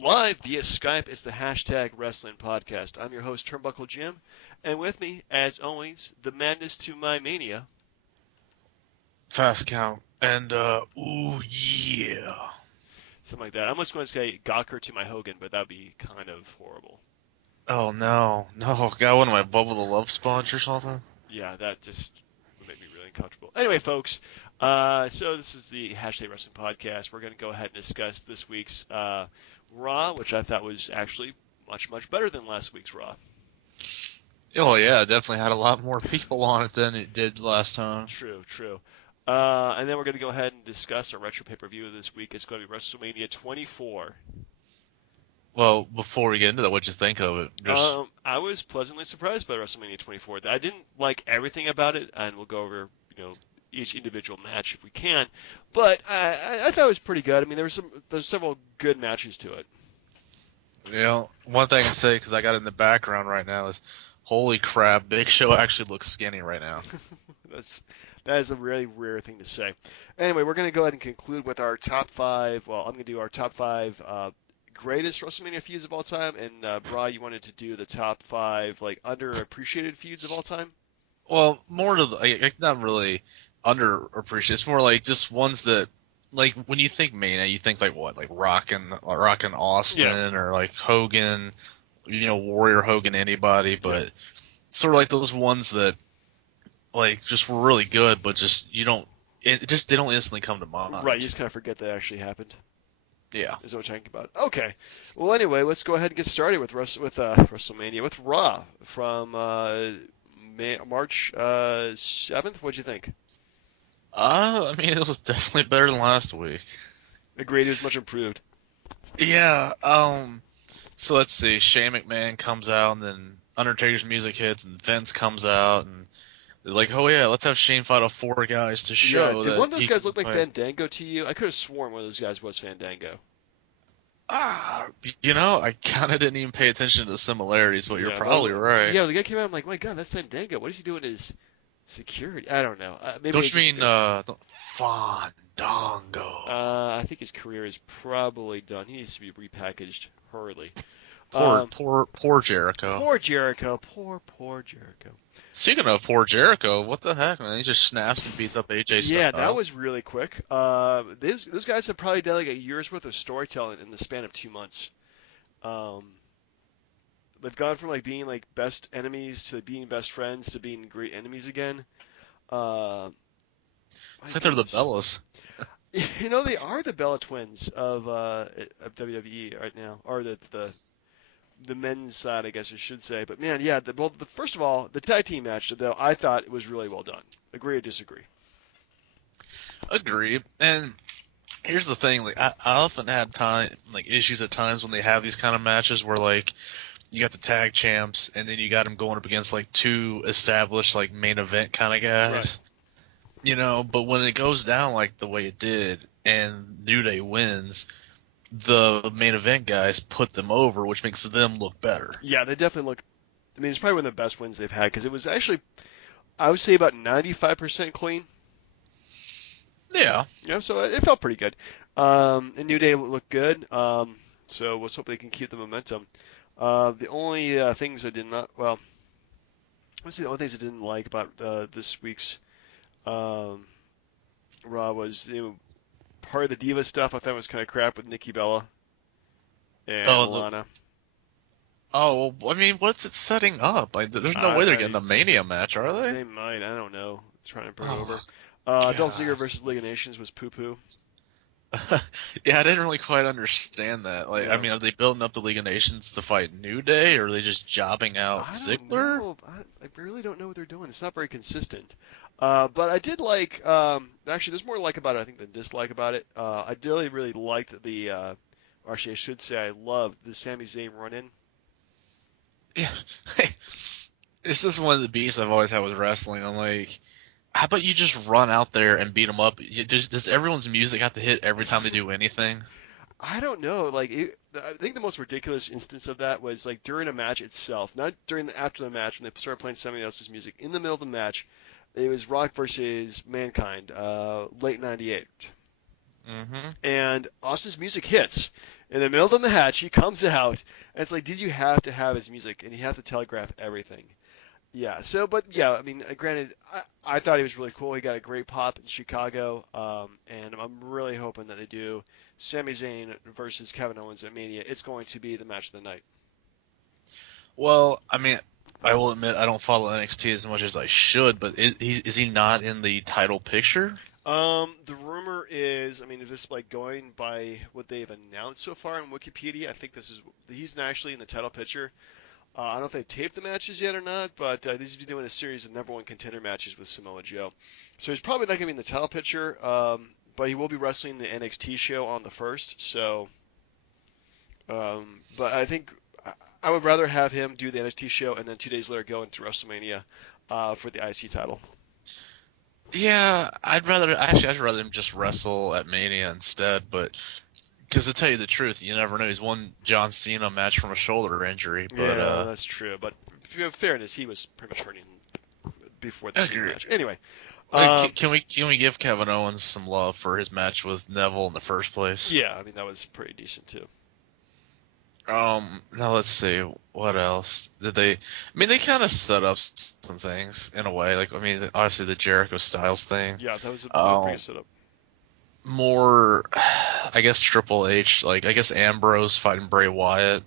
live via Skype. It's the hashtag Wrestling Podcast. I'm your host, Turnbuckle Jim, and with me, as always, the madness to my mania. Fast count. And, ooh, yeah. Something like that. I almost going to say Gawker to my Hogan, but that'd be kind of horrible. Oh, no. No, got one of my Bubble the Love Sponge or something? Yeah, that just would make me really uncomfortable. Anyway, folks, so this is the hashtag Wrestling Podcast. We're going to go ahead and discuss this week's Raw, which I thought was actually much, much better than last week's Raw. Oh, yeah, it definitely had a lot more people on it than it did last time. True, true. And then we're going to go ahead and discuss our retro pay-per-view this week. It's going to be WrestleMania 24. Well, before we get into that, what'd you think of it? Just, I was pleasantly surprised by WrestleMania 24. I didn't like everything about it, and we'll go over, each individual match if we can. But I thought it was pretty good. I mean, there's several good matches to it. one thing I can say, because I got it in the background right now, is holy crap, Big Show actually looks skinny right now. That is a really rare thing to say. Anyway, we're going to go ahead and conclude with our top five. Well, I'm going to do our top five greatest WrestleMania feuds of all time, and Bri, you wanted to do the top five like underappreciated feuds of all time. Well, more to the, not really underappreciated. It's more like just ones that, like when you think Mania, you think like what, like Rock and Yeah. Austin, or like Hogan, Warrior Hogan, anybody, Yep. but sort of like those ones that like just were really good, but just you don't, it just they don't instantly come to Right. You mind. just kind of forget that actually happened. Yeah. Is what we're talking about. Okay. Well, anyway, let's go ahead and get started with WrestleMania with Raw from March 7th. What'd you think? I mean, it was definitely better than last week. Agreed. It was much improved. Yeah. So let's see. Shane McMahon comes out, and then Undertaker's music hits, and Vince comes out, and they're like, "Oh yeah, let's have Shane fight off four guys to Yeah. show Did that one of those he guys can look like fight." Fandango to you? I could have sworn one of those guys was Fandango. Ah, I kind of didn't even pay attention to the similarities, but you're Yeah. probably right. Yeah. The guy came out. I'm like, my God, that's Fandango. What is he doing as security? I don't know. Maybe they Don't you just. mean Fandango? I think his career is probably done. He needs to be repackaged hurriedly. Poor, Um, poor, poor Jericho. Poor Jericho. Poor Jericho. Speaking of poor Jericho, what the heck, man? He just snaps and beats up AJ Yeah, that was Styles. really quick. Those guys have probably done like a year's worth of storytelling in the span of 2 months. Um, they've gone from like being like best enemies to being best friends to being great enemies again. Uh, my It's like they're the goodness. Bellas. They are the Bella Twins of WWE right now, or the men's side, I guess I should say. But man, yeah. First of all, the tag team match, though, I thought it was really well done. Agree or disagree? Agree. And here's the thing, like I often had issues at times when they have these kind of matches where like you got the tag champs and then you got them going up against like two established like main event kind of Right. guys. But when it goes down like the way it did and New Day wins, the main event guys put them over, which makes them look better. Yeah, they definitely look. I mean, it's probably one of the best wins they've had because it was actually, I would say, about 95% clean. Yeah. So it felt pretty good. And New Day looked good. So let's hope they can keep the momentum. The only things I did not, well, let's see, the only things I didn't like about this week's um, Raw was part of the Diva stuff. I thought was kind of crap with Nikki Bella and Oh, Lana. well, I mean, what's it setting up? Like, there's no way they're I getting a Mania match, are they? They might. I don't know. Trying to bring it Oh, over. Dolph Ziggler God. versus League of Nations was poo poo. Yeah, I didn't really quite understand that. Like, I Yeah. mean, are they building up the League of Nations to fight New Day, or are they just jobbing out I don't Ziggler? know. I really don't know what they're doing. It's not very consistent. But I did like. Actually, there's more to like about it, I think, than dislike about it. I really, really liked the. Or actually, I should say I loved the Sami Zayn run-in. Yeah, it's just one of the beefs I've always had with wrestling. I'm like, how about you just run out there and beat them up? Does everyone's music have to hit every time they do anything? I don't know. I think the most ridiculous instance of that was like during a match itself, not after the match when they started playing somebody else's music. In the middle of the match, it was Rock versus Mankind, late '98. Mm-hmm. and Austin's music hits. In the middle of the match, he comes out, and it's like, did you have to have his music, and you have to telegraph everything? Yeah. So, but yeah, I mean, granted, I thought he was really cool. He got a great pop in Chicago, and I'm really hoping that they do Sami Zayn versus Kevin Owens at Mania. It's going to be the match of the night. Well, I mean, I will admit I don't follow NXT as much as I should, but is he not in the title picture? The rumor is, I mean, if this like going by what they've announced so far on Wikipedia, I think this is he's not actually in the title picture. I don't know if they've taped the matches yet or not, but he's been doing a series of number one contender matches with Samoa Joe. So he's probably not going to be in the title picture, but he will be wrestling the NXT show on the first. So, but I think I would rather have him do the NXT show and then 2 days later go into WrestleMania for the IC title. Yeah, I'd rather him just wrestle at Mania instead, but because to tell you the truth, you never know. He's won John Cena match from a shoulder injury, but Yeah, that's true. But in fairness, he was pretty much hurting before the Cena agree. match. Anyway, Can, um, can we give Kevin Owens some love for his match with Neville in the first place? yeah, I mean that was pretty decent too. Now let's see what else did they. I mean, they kind of set up some things in a way. Like, I mean, obviously the Jericho Styles thing. Yeah, that was a pretty Um, good setup. more, I guess Triple H. Like, I guess Ambrose fighting Bray Wyatt.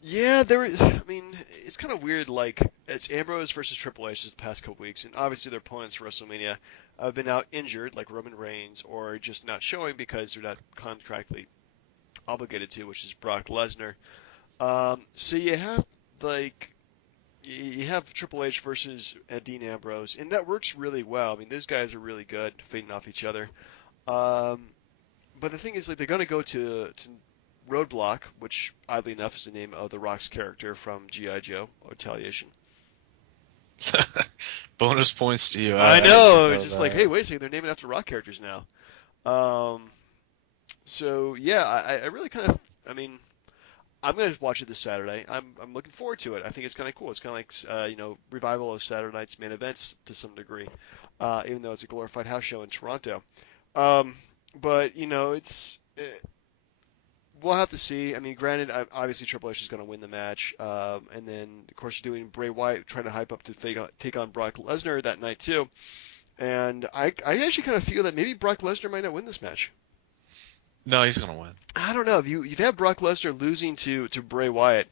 Yeah, I mean, it's kind of weird. Like it's Ambrose versus Triple H this past couple weeks, and obviously their opponents for WrestleMania have been out injured, like Roman Reigns, or just not showing because they're not contractually obligated to, which is Brock Lesnar. So you have like you have Triple H versus Dean Ambrose, and that works really well. I mean, those guys are really good feeding off each other. Um, but the thing is, like, they're going to go to Roadblock, which oddly enough is the name of the Rock's character from G.I. Joe, Retaliation. Bonus points to you. I I didn't even know, it's know just like, hey, that. wait a second, they're naming after Rock characters now. Um, so yeah, I really kind of, I mean, I'm gonna watch it this Saturday. I'm looking forward to it. I think it's kind of cool. It's kind of like revival of Saturday night's main events to some degree, even though it's a glorified house show in Toronto. Um, but we'll have to see. I mean, granted, obviously Triple H is going to win the match, and then of course you're doing Bray Wyatt trying to hype up to take on Brock Lesnar that night too. And I actually kind of feel that maybe Brock Lesnar might not win this match. No, he's gonna win. I don't know. You've had Brock Lesnar losing to Bray Wyatt.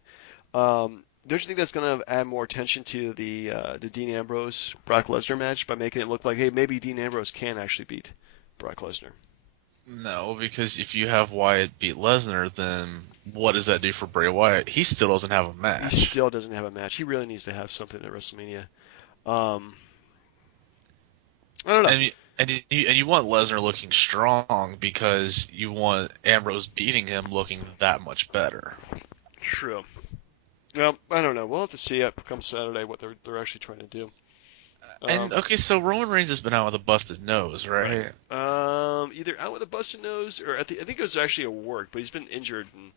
Don't you think that's going to add more attention to the Dean Ambrose Brock Lesnar match by making it look like, hey, maybe Dean Ambrose can actually beat Brock Lesnar? No, because if you have Wyatt beat Lesnar, then what does that do for Bray Wyatt? He still doesn't have a He match. still doesn't have a match. He really needs to have something at WrestleMania. Um, I don't know. And you want Lesnar looking strong because you want Ambrose beating him looking that much better. True. Well, I don't know. We'll have to see it come Saturday what they're actually trying to do. And Um, okay, so Roman Reigns has been out with a busted nose, right? either out with a busted nose or I think it was actually a work, but he's been injured and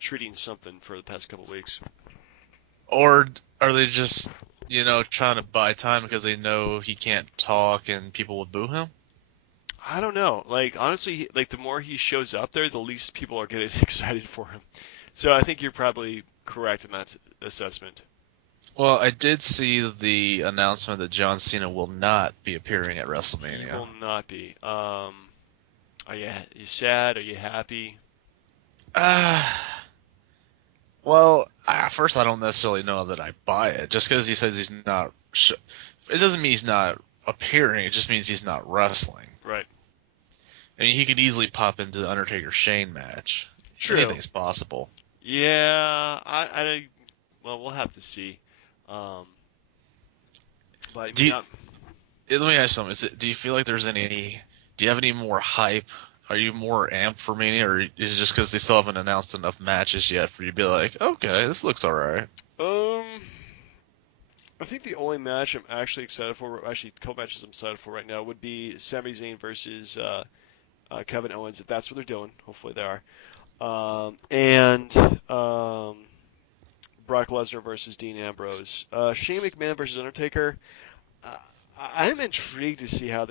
treating something for the past couple weeks. Or are they just, trying to buy time because they know he can't talk and people would boo him? I don't know. Like honestly, like the more he shows up there, the least people are getting excited for him. So I think you're probably correct in that assessment. Well, I did see the announcement that John Cena will not be appearing at He WrestleMania. will not be. Are you sad? Are you happy? Uh, well, first I don't necessarily know that I buy it. Just because he says he's not, it doesn't mean he's not appearing. It just means he's not wrestling. Right. I mean, he could easily pop into the Undertaker Shane match. True. Anything's possible. Yeah. Well, we'll have to see. Um, but I Do mean, you, Let me ask you something. Do you feel like there's any? Do you have any more hype? Are you more amped for Mania, or is it just because they still haven't announced enough matches yet for you to be like, okay, this looks alright? um, I think the only match I'm actually excited for, actually, a couple matches I'm excited for right now, would be Sami Zayn versus Kevin Owens. If that's what they're doing, hopefully they are. And Brock Lesnar versus Dean Ambrose. Shane McMahon versus Undertaker. Uh, I'm intrigued to see how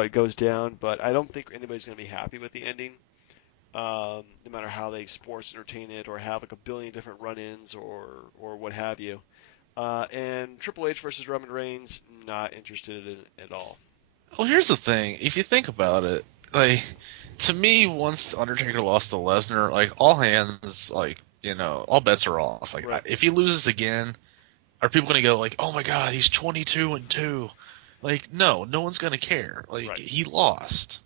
it goes down, but I don't think anybody's going to be happy with the ending. No matter how they sports entertain it or have like a billion different run-ins or what have you. And Triple H versus Roman Reigns, not interested in it at all. Well, here's the thing. If you think about it, like, to me, once Undertaker lost to Lesnar, like, all hands, like, all bets are off. Like, Right, if he loses again, are people going to go, like, oh my God, he's 22-2? Like, no, no one's going to care. Like, right. he lost.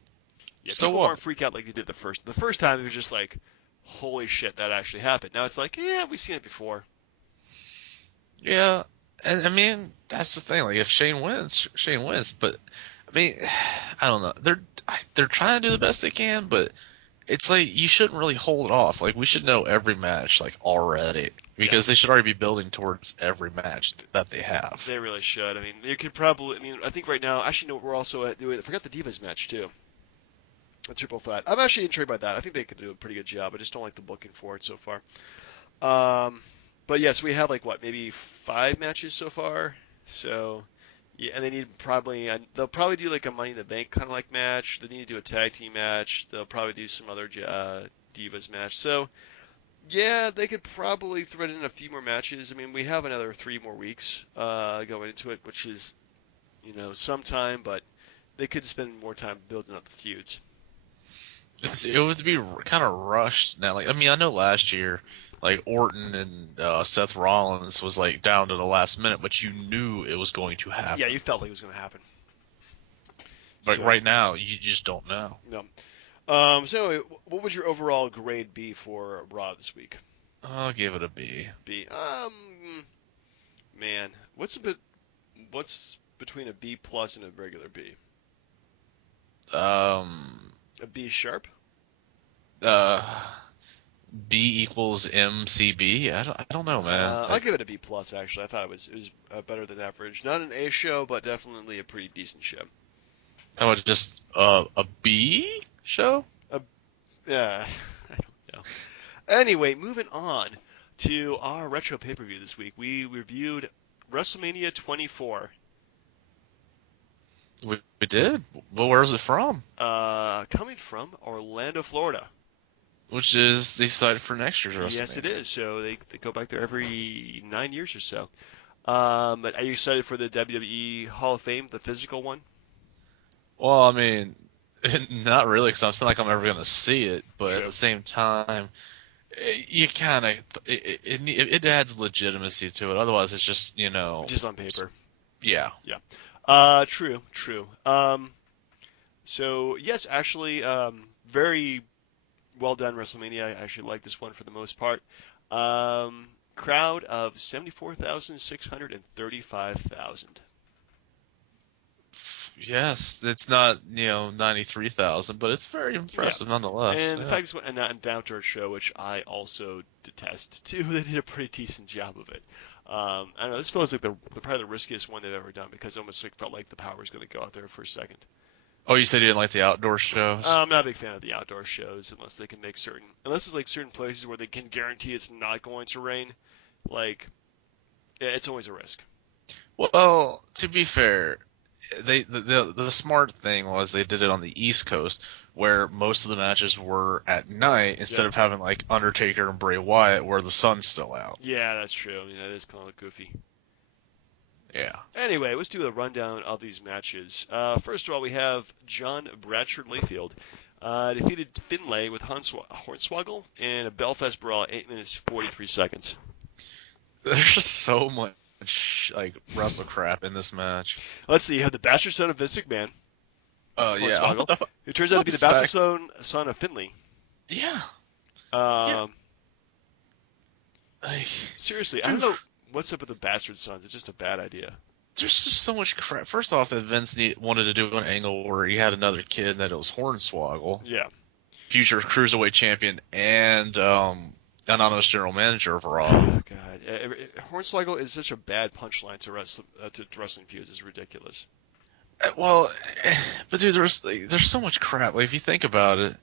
Yeah, So people what? won't freak out like they did the first. The first time it was just like, holy shit, that actually happened. Now it's like, yeah, we've seen it before. Yeah, and I mean, that's the thing. Like, if Shane wins, Shane wins. But I mean, I don't know. They're trying to do the best they can, but it's like you shouldn't really hold off. Like, we should know every match like already Yeah, because they should already be building towards every match that they have. they really should. I mean, they could probably. I mean, I think right now, actually, no, we're also doing. I forgot the Divas match too. A triple threat. I'm actually intrigued by that. I think they could do a pretty good job. I just don't like the booking for it so far. But yes, we have like what, maybe 5 matches so far. So yeah, and they need probably they'll probably do like a Money in the Bank kind of like match. They need to do a tag team match. They'll probably do some other Divas match. So yeah, they could probably thread in a few more matches. I mean, we have another 3 more weeks going into it, which is some time, but they could spend more time building up the feuds. It would be kind of rushed now. Like, I mean, I know last year, like Orton and Seth Rollins was like down to the last minute, but you knew it was going to Yeah, happen. you felt like it was going to happen. Like So right now, you just don't know. no. So anyway, what would your overall grade be for Raw this week? I'll give it a B. B. Man, what's between a B plus and a regular B? Um, A B sharp? uh, B equals MCB. I don't know, man. I'll Like, give it a B plus. Actually, I thought it was better than average. Not an A show, but definitely a pretty decent show. how about just a B show? Uh, yeah, I don't know. Anyway, moving on to our retro pay per view this week. We reviewed WrestleMania 24. We did. But where's it from? Coming from Orlando, Florida. Which is the site for next year's Yes, it WrestleMania. is. So they go back there every 9 years or so. But are you excited for the WWE Hall of Fame, the physical one? Well, I mean, not really, because I'm still like I'm ever gonna see it. But at True. the same time, you kind of it adds legitimacy to it. Otherwise, it's just Just on paper. yeah. Yeah. True, true. So yes, actually, very well done WrestleMania. I actually like this one for the most part. Crowd of 74,635,000. Yes, it's not 93,000, but it's very Yeah. impressive nonetheless. And the Yeah. fact it's an outdoor show, which I also detest too. They did a pretty decent job of it. I don't know. This feels like the probably the riskiest one they've ever done because it almost like, felt like the power was going to go out there for a second. Oh, you said you didn't like the outdoor shows? I'm not a big fan of the outdoor shows unless they can make unless it's like certain places where they can guarantee it's not going to rain. Like, it's always a risk. Well, to be fair, the smart thing was they did it on the East Coast, where most of the matches were at night Yeah. instead of having like Undertaker and Bray Wyatt where the sun's still out. Yeah, that's true. I mean, that is kind of goofy. Yeah. Anyway, let's do a rundown of these matches. First of all, we have John Bradford Layfield defeated Finlay with Hornswoggle in a Belfast brawl, 8 minutes 43 seconds. There's just so much like wrestle crap in this match. Let's see, you have the bastard son of Vince McMahon, Oh yeah. Hornswoggle, who turns out to What be the the bastard fact? son of Finlay. Yeah. Yeah. Um, Like, seriously, I don't know what's up with the bastard sons. It's just a bad idea. there's just so much crap. First off, that Vince wanted to do an angle where he had another kid and that it was Hornswoggle, Yeah. future cruiserweight champion and anonymous general manager of Raw. Oh, God. Hornswoggle is such a bad punchline to wrestling feuds. It's ridiculous. Well, but dude, there's so much crap. Like if you think about it,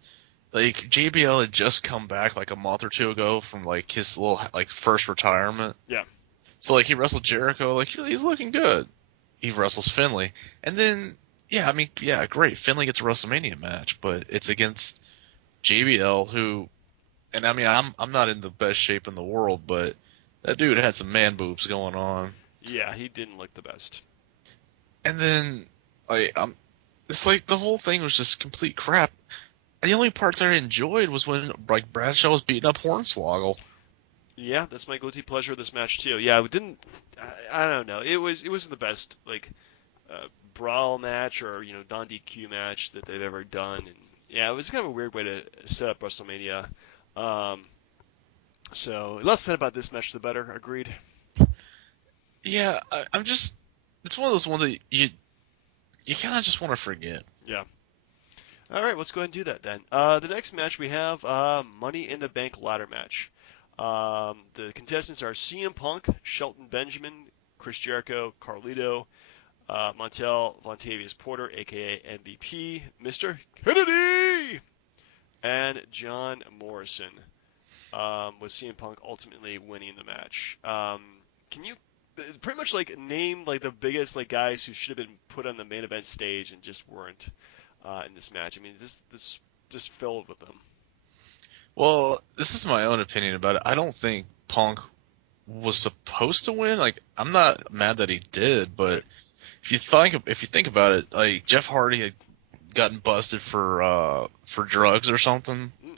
like JBL had just come back like a month or two ago from like his little like first retirement. Yeah. So like he wrestled Jericho, like he's looking good. he wrestles Finley, and then yeah, I mean yeah, great. Finley gets a WrestleMania match, but it's against JBL, who, and I mean I'm not in the best shape in the world, but that dude had some man boobs going on, Yeah, he didn't look the best. and then like it's like the whole thing was just complete crap. The only parts I enjoyed was when like Bradshaw was beating up Hornswoggle. Yeah, that's my guilty pleasure of this match too. Yeah, we didn't. I don't know. It wasn't the best like brawl match or non DQ match that they've ever done, and yeah, it was kind of a weird way to set up WrestleMania. Um, so less said about this match, the better. Agreed. Yeah, I'm just it's one of those ones that you kind of just want to forget. Yeah. All right, let's go ahead and do that then. The next match we have Money in the Bank ladder match. The contestants are CM Punk, Shelton Benjamin, Chris Jericho, Carlito, Montel Vontavious Porter, aka MVP, Mr. Kennedy, and John Morrison. With CM Punk ultimately winning the match. Can you pretty much like name like the biggest like guys who should have been put on the main event stage and just weren't in this match? I mean, this just filled with them. Well, this is my own opinion about it. I don't think Punk was supposed to win. Like, I'm not mad that he did, Right. but if you think about it, like Jeff Hardy had gotten busted for drugs or something, Mm,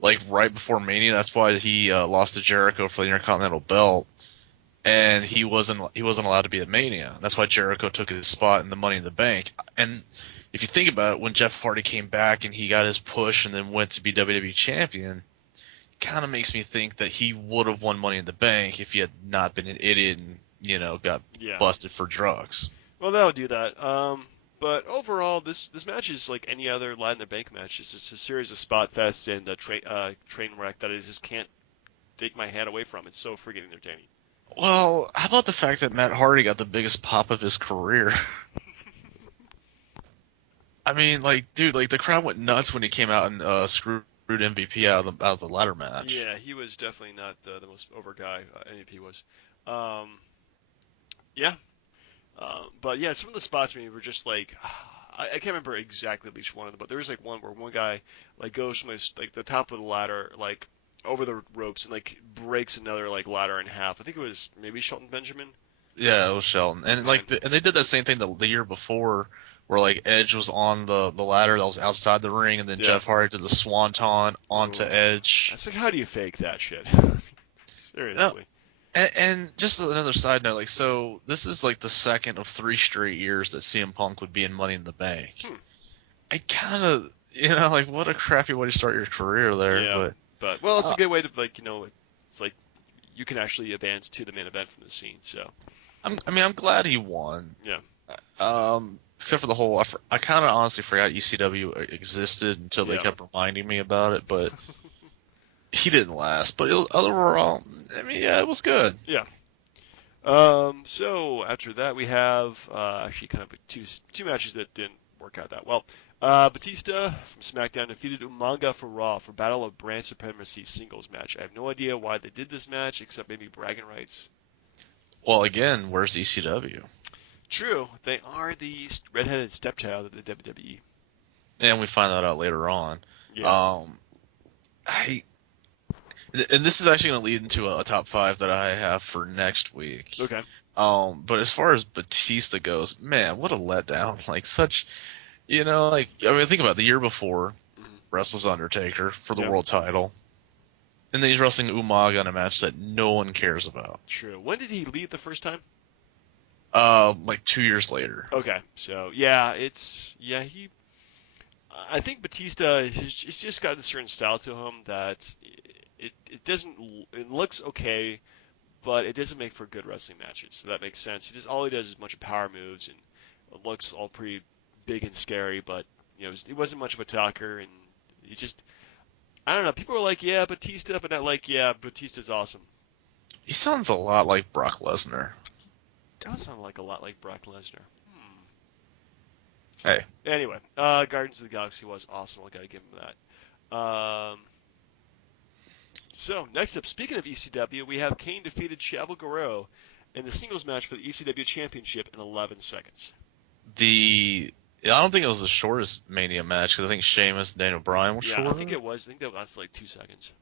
like right before Mania. That's why he lost to Jericho for the Intercontinental Belt, and he wasn't allowed to be at Mania. That's why Jericho took his spot in the Money in the Bank. And if you think about it, when Jeff Hardy came back and he got his push and then went to be WWE champion, kind of makes me think that he would have won Money in the Bank if he had not been an idiot and got yeah. busted for drugs. Well, that would do that. But overall, this match is like any other Light in the Bank match. It's just a series of spot fests and a train wreck that I just can't take my hand away from. It's so freaking entertaining. Well, how about the fact that Matt Hardy got the biggest pop of his career? I mean, like, dude, like the crowd went nuts when he came out and screwed MVP out of the ladder match. Yeah, he was definitely not the most over guy MVP was. Um, yeah, but yeah, some of the spots I mean were just like I can't remember exactly each one of them, but there was like one where one guy like goes from like the top of the ladder like over the ropes and like breaks another like ladder in half. I think it was maybe Shelton Benjamin. Yeah, it was Shelton, and And and they did that same thing the year before, where like Edge was on the ladder that was outside the ring, and then yeah, Jeff Hardy did the Swanton onto ooh, Edge. that's like how do you fake that shit? No, Seriously. and just another side note, like so, this is like the second of 3 straight years that CM Punk would be in Money in the Bank. Hmm. I kind of, like what a crappy way to start your career there, Yeah, but but well, it's a uh, good way to like it's like you can actually advance to the main event from the scene. So I'm glad he won. yeah. Except for the whole, I kind of honestly forgot ECW existed until they Yeah. kept reminding me about it, but he didn't last. But overall, I mean, yeah, it was good. Yeah. So after that, we have actually kind of two matches that didn't work out that well. Batista from SmackDown defeated Umaga for Raw for Battle of Brand Supremacy singles match. I have no idea why they did this match, except maybe bragging rights. Well, again, where's ECW? True, they are the redheaded stepchild of the WWE. And we find that out later on. Yeah. Um, I and this is actually going to lead into a top five that I have for next week. Okay. But as far as Batista goes, man, what a letdown! Like such, like I mean, think about it, the year before, Hmm. wrestles Undertaker for the Yeah. world title, and then he's wrestling Umaga in a match that no one cares about. True. When did he leave the first time? Like 2 years later. Okay. So yeah, he. I think Batista has just got a certain style to him that it doesn't it looks okay, but it doesn't make for good wrestling matches. So that makes sense. All he does is a bunch of power moves and it looks all pretty big and scary, but he wasn't much of a talker and he just I don't know. People were like, yeah, Batista, but not like, yeah, Batista's awesome. He sounds a lot like Brock Lesnar. Does sound like a lot like Brock Lesnar. Hmm. Hey, Anyway, Guardians of the Galaxy was awesome. I gotta give him that. So next up, speaking of ECW, we have Kane defeated Chavo Guerrero, in the singles match for the ECW Championship in 11 seconds. I don't think it was the shortest Mania match because I think Sheamus and Daniel Bryan was Yeah, I think shorter. it was. I think that lasted like 2 seconds.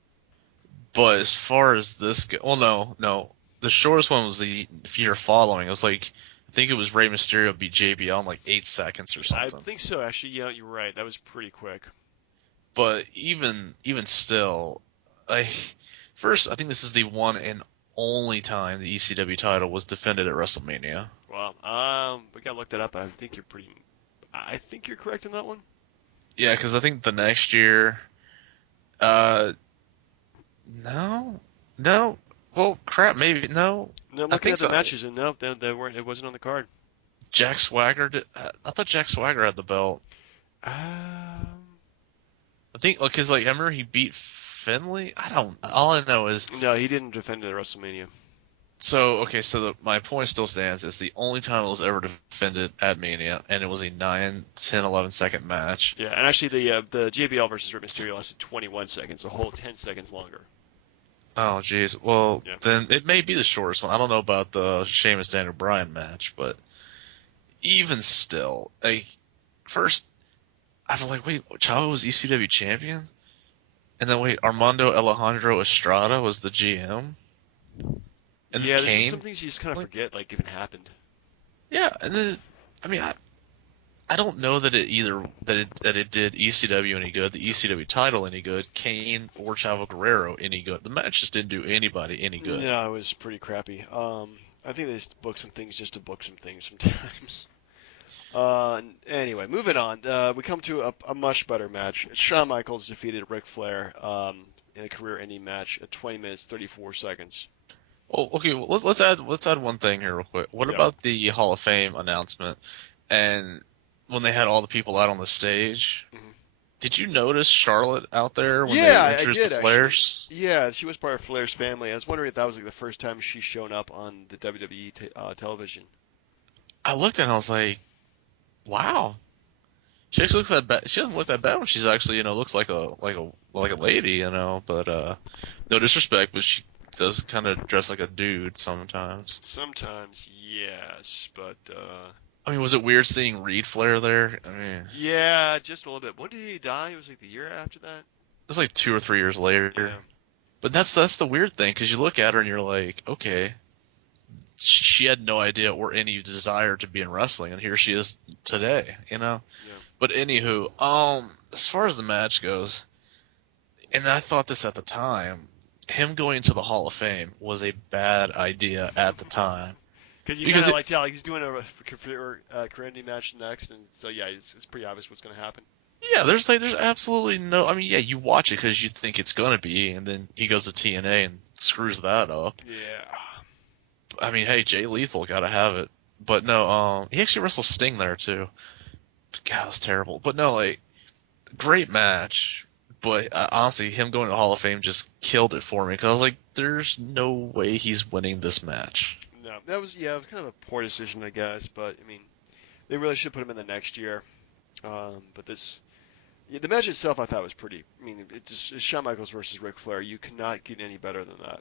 But as far as this go, well, no, the shortest one was the year following. It was like I think it was Rey Mysterio beat JBL in like 8 seconds or I something. think so, actually. Yeah, you're right. That was pretty quick. But even still, I first I think this is the one and only time the ECW title was defended at WrestleMania. Well, we gotta look that up. I think you're pretty. I think you're correct in that one. Yeah, because I think the next year, uh, no, no, well, crap, maybe no. No, I'm I looking think at the so. matches, and no, they weren't. It wasn't on the card. Jack Swagger did. I thought Jack Swagger had the belt. Um, I think because like I remember he beat Finley. I don't. All I know is no, he didn't defend it at WrestleMania. so okay. So my point still stands. It's the only time it was ever defended at Mania, and it was a 9, 10, 11 second match. Yeah, and actually the JBL versus Rey Mysterio lasted 21 seconds, a whole 10 seconds longer. Oh jeez. Well, Yeah. then it may be the shortest one. I don't know about the Sheamus Daniel Bryan match, but even still, like first I was like, wait, Chavo was ECW champion, and then wait, Armando Alejandro Estrada was the GM, and Yeah, there's just some Kane. things you just kind of Like, forget, like even happened. yeah, and then I mean, I don't know that it either that it did ECW any good, the ECW title any good, Kane or Chavo Guerrero any good. The match just didn't do anybody any good. No, it was pretty crappy. I think they just book some things just to book some things sometimes. Anyway, moving on. We come to a much better match. Shawn Michaels defeated Ric Flair in a career-ending match at 20 minutes 34 seconds. Oh, okay. Well, let's add one thing here real quick. What Yeah. about the Hall of Fame announcement and when they had all the people out on the stage? Mhm. Did you notice Charlotte out there when Yeah, they I introduced the did actually. Flares? Yeah, she was part of Flair's family. I was wondering if that was like the first time she's shown up on the WWE television. I looked and I was like, wow. She actually looks that bad. She doesn't look that bad when she's actually, looks like a lady, But no disrespect, but she does kind of dress like a dude sometimes. Sometimes, yes, but I mean, was it weird seeing Reed Flair there? I mean, yeah, just a little bit. When did he die? It was like the year after that. it's like 2 or 3 years later. Yeah. But that's the weird thing because you look at her and you're like, okay, she had no idea or any desire to be in wrestling, and here she is today. Yeah. But anywho, as far as the match goes, and I thought this at the time, him going to the Hall of Fame was a bad idea at the time Because you kind because of like tell like he's doing a career-ending match next, and so yeah, it's pretty obvious what's going to happen. yeah, there's absolutely no. I mean, yeah, you watch it because you think it's gonna be, and then he goes to TNA and screws that up. Yeah. I mean, hey, Jay Lethal gotta have it, but no, he actually wrestled Sting there too. God, that was terrible. But no, like, great match. But honestly, him going to the Hall of Fame just killed it for me because I was like, there's no way he's winning this match. No, that was kind of a poor decision, I guess. But I mean, they really should put him in the next year. But the match itself, I thought was pretty. I mean, it's Shawn Michaels versus Ric Flair. You cannot get any better than that.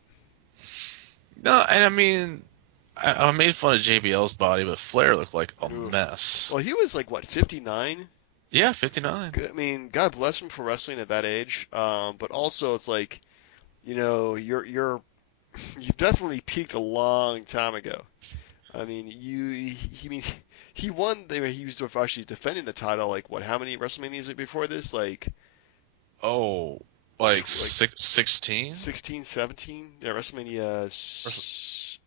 No, and I mean, I made fun of JBL's body, but Flair looked like a Ooh. mess. Well, he was like what 59. Yeah, 59. I mean, God bless him for wrestling at that age. But also, it's like, you definitely peaked a long time ago. I mean, he won. He was actually defending the title. Like what? How many WrestleManias before this? Oh, like Like 16? 16, 17. Yeah, WrestleMania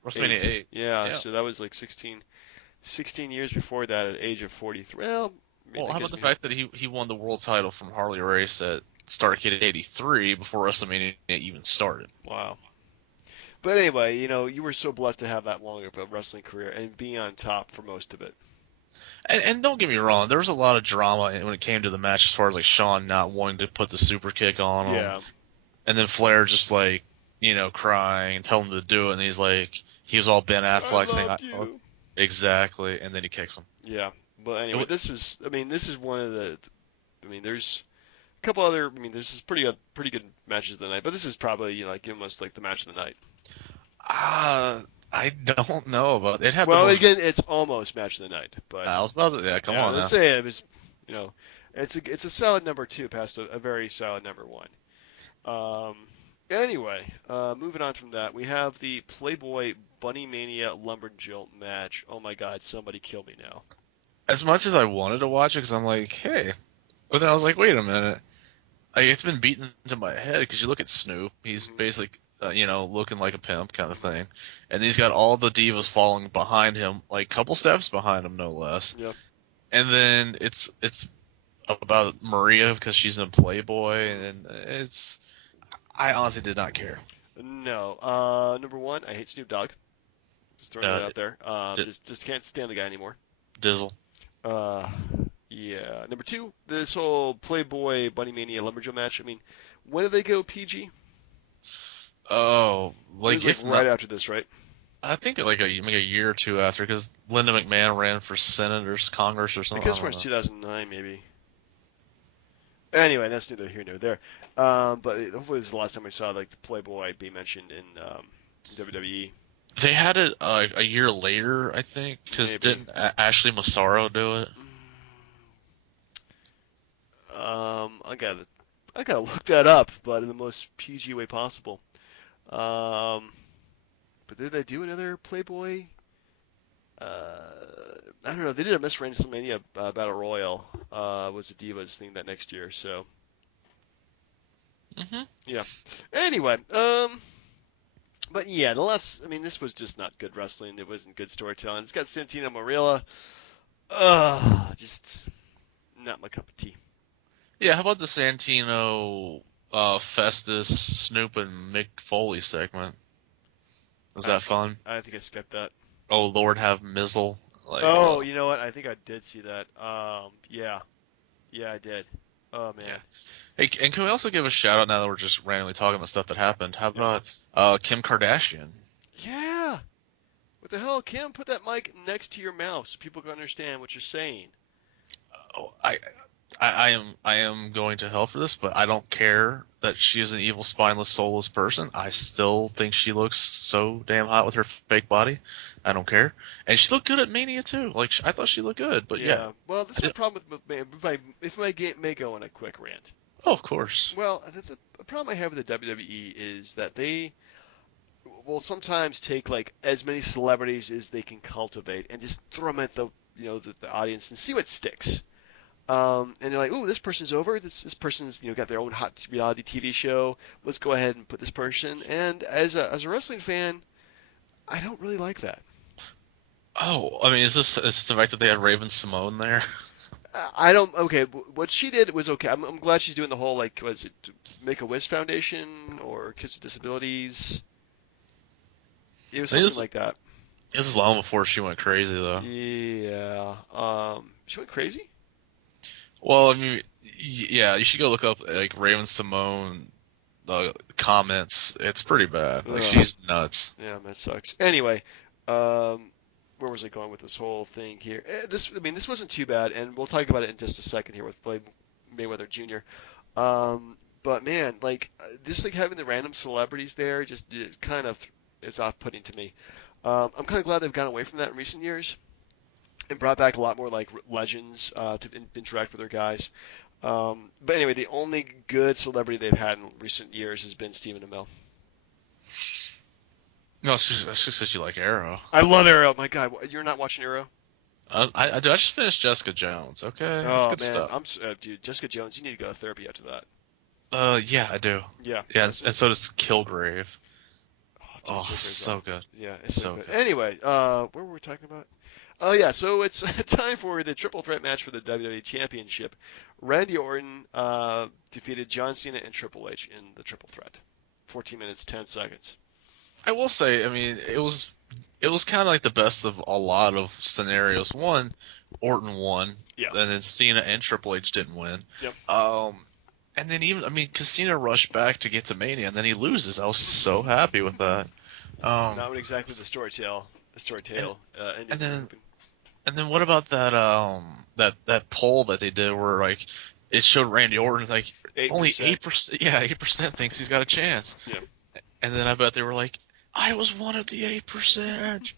WrestleMania 8. Yeah, Yeah. so that was like 16 years before that at age of 43. Well, I mean, Well, that how about gives the me. fact that he won the world title from Harley Race at Starrcade '83 before WrestleMania even started? Wow. But anyway, you were so blessed to have that long of a wrestling career and be on top for most of it. And don't get me wrong, there was a lot of drama when it came to the match as far as like Shawn not wanting to put the super kick on him, Yeah. and then Flair just like crying and telling him to do it, and he was all Ben I Affleck saying loved oh, you. exactly, and then he kicks him. Yeah. But It, anyway, this is one of the. I mean, there's a couple other. I mean, there's some pretty good matches of the night, but this is probably like almost like the match of the night. uh, I don't know about it. Had the Well, most. again, it's almost match of the night, but I was about to. Yeah, come yeah, on let's now. say it was, you know, it's a solid number two past a very solid number one. Um, anyway, moving on from that, we have the Playboy Bunny Mania Lumberjill match. Oh my God, somebody kill me now. As much as I wanted to watch it, because I'm like, hey, but then I was like, wait a minute. Like, it's been beaten into my head because you look at Snoop, he's Hmm. basically, looking like a pimp kind of Hmm. thing, and he's got all the divas following behind him, like couple steps behind him, no less. Yeah. And then it's about Maria because she's in Playboy, Hmm. and it's I honestly did not care. No. Number one, I hate Snoop Dogg. Just throwing that Uh, out there. D- Just can't stand the guy anymore. Dizzle. Uh, yeah. Number two, this whole Playboy Bunny Mania Lumberjill match. I mean, when did they go PG? Oh, It like was like if right not, after this, right? I think like a year or two after, because Linda McMahon ran for Senate or Congress or I something. I guess we're don't in know. 2009, maybe. Anyway, that's neither here nor there. But hopefully this is the last time we saw like the Playboy be mentioned in WWE. They had it a year later, I think, because Maybe. didn't Ashley Massaro do it? I gotta look that up, but in the most PG way possible. Um, but did they do another Playboy? I don't know. They did a Miss Wrestlemania Battle Royal. Was the Divas thing that next year? So Hmm. yeah. Anyway, but yeah, the last. I mean, this was just not good wrestling. It wasn't good storytelling. It's got Santino Marella. Just not my cup of tea. Yeah, how about the Santino, Festus, Snoop, and Mick Foley segment? Was I that fun? I think I skipped that. Oh Lord, have Mizzle. Like, Oh, you know what? I think I did see that. Yeah, yeah, I did. Oh yeah. man. Hey, and can we also give a shout out now that we're just randomly talking about stuff that happened? How Yep. about Kim Kardashian? Yeah. What the hell, Kim? Put that mic next to your mouth so people can understand what you're saying. Oh, I am going to hell for this, but I don't care that she is an evil, spineless, soulless person. I still think she looks so damn hot with her fake body. I don't care, and she looked good at Mania too. Like I thought she looked good, but yeah, Yeah. Well, that's I my did. problem with if my game may go on a quick rant. Oh, of course. Well, the problem I have with the WWE is that they will sometimes take like as many celebrities as they can cultivate and just throw them at the audience and see what sticks. And they're like, "Ooh, this person's over. This person's got their own hot reality TV show. Let's go ahead and put this person." And as a wrestling fan, I don't really like that. Oh, I mean, is this the fact that they had Raven Simone there? I don't. Okay, what she did was okay. I'm glad she's doing the whole like, was it Make a Wish Foundation or Kids with Disabilities? It was I think something this like that. this is long before she went crazy though. Yeah. She went crazy. Well, I mean, yeah, you should go look up like Raven Simone comments. It's pretty bad. Like Ugh. she's nuts. Yeah, that sucks. Anyway, um, where was I going with this whole thing here? I mean, this wasn't too bad, and we'll talk about it in just a second here with Floyd Mayweather Jr. But man, like just like having the random celebrities there, just is kind of is off-putting to me. I'm kind of glad they've gone away from that in recent years and brought back a lot more like legends to interact with their guys. But anyway, the only good celebrity they've had in recent years has been Stephen Amell. No, it's just that you like Arrow. I love Arrow. My God, you're not watching Arrow? I do. I just finished Jessica Jones. Okay, that's Oh good man, stuff. dude, Jessica Jones. You need to go to therapy after that. Yeah, I do. Yeah, Yeah, yeah. and so does Kilgrave. Oh, dude, Oh, Kilgrave's so awesome. good, Yeah, it's so so good. good. Anyway, where were we talking about? Oh yeah, so it's time for the triple threat match for the WWE Championship. Randy Orton defeated John Cena and Triple H in the triple threat. 14 minutes, 10 seconds. I will say, I mean, it was kind of like the best of a lot of scenarios. One, Orton won, Yeah. and then Cena and Triple H didn't win. Yep. Um, and then even, I mean, 'cause Cena rushed back to get to Mania, and then he loses. I was so happy with that. Um, Not exactly the and storytale and ending we were then hoping. and then what about that poll that they did where like it showed Randy Orton like only 8%. 8%, yeah, 8% thinks he's got a chance, Yeah. and then I bet they were like, I was one of the 8%.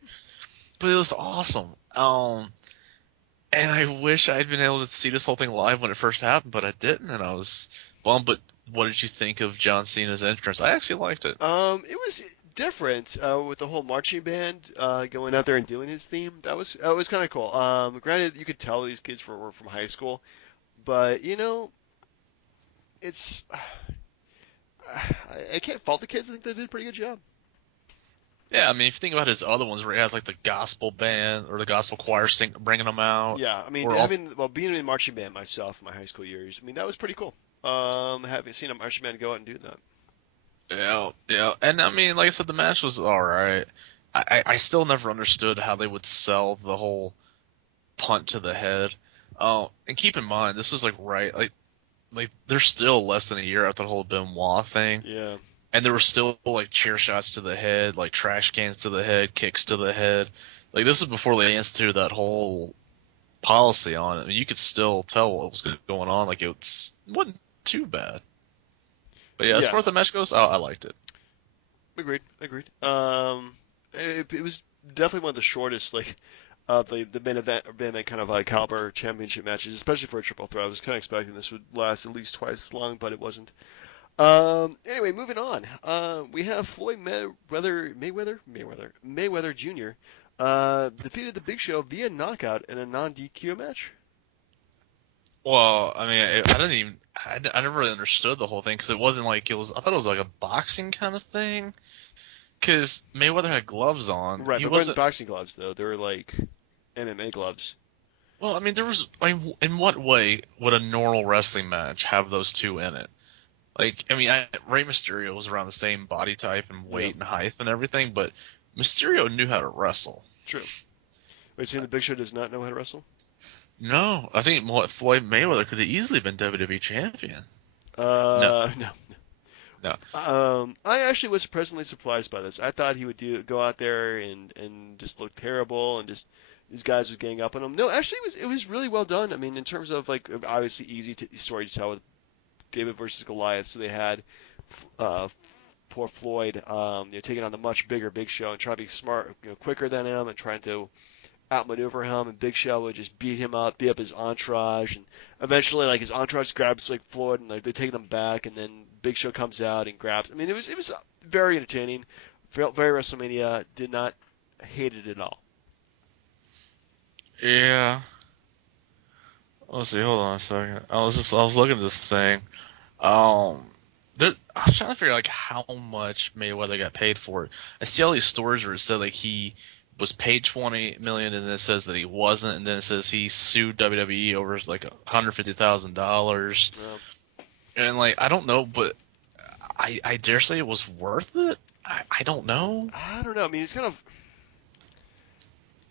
But it was awesome. And I wish I'd been able to see this whole thing live when it first happened, but I didn't, and I was bummed. But what did you think of John Cena's entrance? I actually liked it. It was different with the whole marching band going out there and doing his theme. That was kind of cool. Granted, you could tell these kids were from high school, but it's I can't fault the kids. I think they did a pretty good job. Yeah, I mean, if you think about his other ones where he has like the gospel band or the gospel choir bringing them out, Yeah, I mean, or all, being in marching band myself in my high school years, I mean, that was pretty cool. Having seen a marching band go out and do that. yeah, yeah. And I mean, like I said, the match was all right. I still never understood how they would sell the whole punt to the head. Oh, and keep in mind, this was like they're still less than a year after the whole Benoit thing, Yeah, and there were still like chair shots to the head, like trash cans to the head, kicks to the head. Like this is before they instituted that whole policy on it. I mean, you could still tell what was going on. Like it wasn't too bad. But yeah, as yeah, far as the match goes, I liked it. agreed, agreed. It was definitely one of the shortest, like, the main event kind of caliber championship matches, especially for a triple threat. I was kind of expecting this would last at least twice as long, but it wasn't. Anyway, moving on. We have Floyd Mayweather Jr. Defeated the Big Show via knockout in a non-DQ match. Well, I mean, I didn't even, I never really understood the whole thing because it wasn't like it was. I thought it was like a boxing kind of thing. Because Mayweather had gloves on. Right, He but weren't wasn't. boxing gloves though. They were like MMA gloves. Well, I mean, there was. I mean, in what way would a normal wrestling match have those two in it? Like, I mean, Rey Mysterio was around the same body type and Yeah, weight and height and everything, but Mysterio knew how to wrestle. true. Wait, saying the Big Show does not know how to wrestle? No, I think Floyd Mayweather could have easily been WWE champion. No, No. no. I actually was pleasantly surprised by this. I thought he would go out there and just look terrible and just these guys would gang up on him. No, actually, it was really well done. I mean, in terms of like obviously easy story to tell with David versus Goliath, so they had uh, poor Floyd, taking on the much bigger Big Show and trying to be smart, quicker than him and trying to outmaneuver him, and Big Show would just beat him up, beat up his entourage, and eventually, like his entourage grabs like Floyd, and like they take them back, and then Big Show comes out and grabs. I mean, it was very entertaining, very WrestleMania. Did not hate it at all. Yeah. Let's see. Hold on a second. I was looking at this thing. Um, I was trying to figure out like how much Mayweather got paid for it. I see all these stories where it said like he was paid 20 million, and then it says that he wasn't, and then it says he sued WWE over like $150,000. Um, And like I don't know, but I dare say it was worth it. I don't know. I don't know. I mean, it's kind of.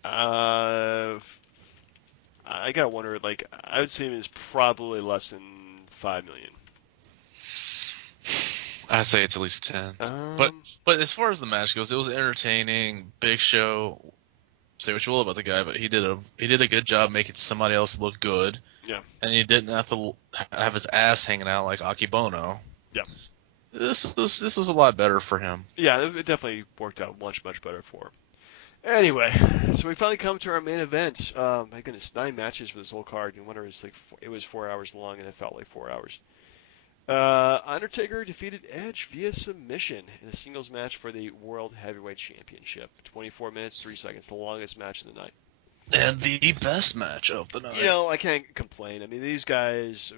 Uh, I gotta wonder. Like, I would say it's probably less than 5 million. I'd say it's at least 10. But Um, but as far as the match goes, it was entertaining. Big Show. Say what you will about the guy, but he did a good job making somebody else look good, yeah, and he didn't have to have his ass hanging out like Akibono. yeah, This was a lot better for him. yeah. It definitely worked out much better for him. Anyway, so we finally come to our main event. My goodness, 9 matches for this whole card. You wonder it was 4 hours long, and it felt like 4 hours. Undertaker defeated Edge via submission in a singles match for the World Heavyweight Championship. 24 minutes, 3 seconds, the longest match of the night. And the best match of the night. I can't complain. I mean, these guys,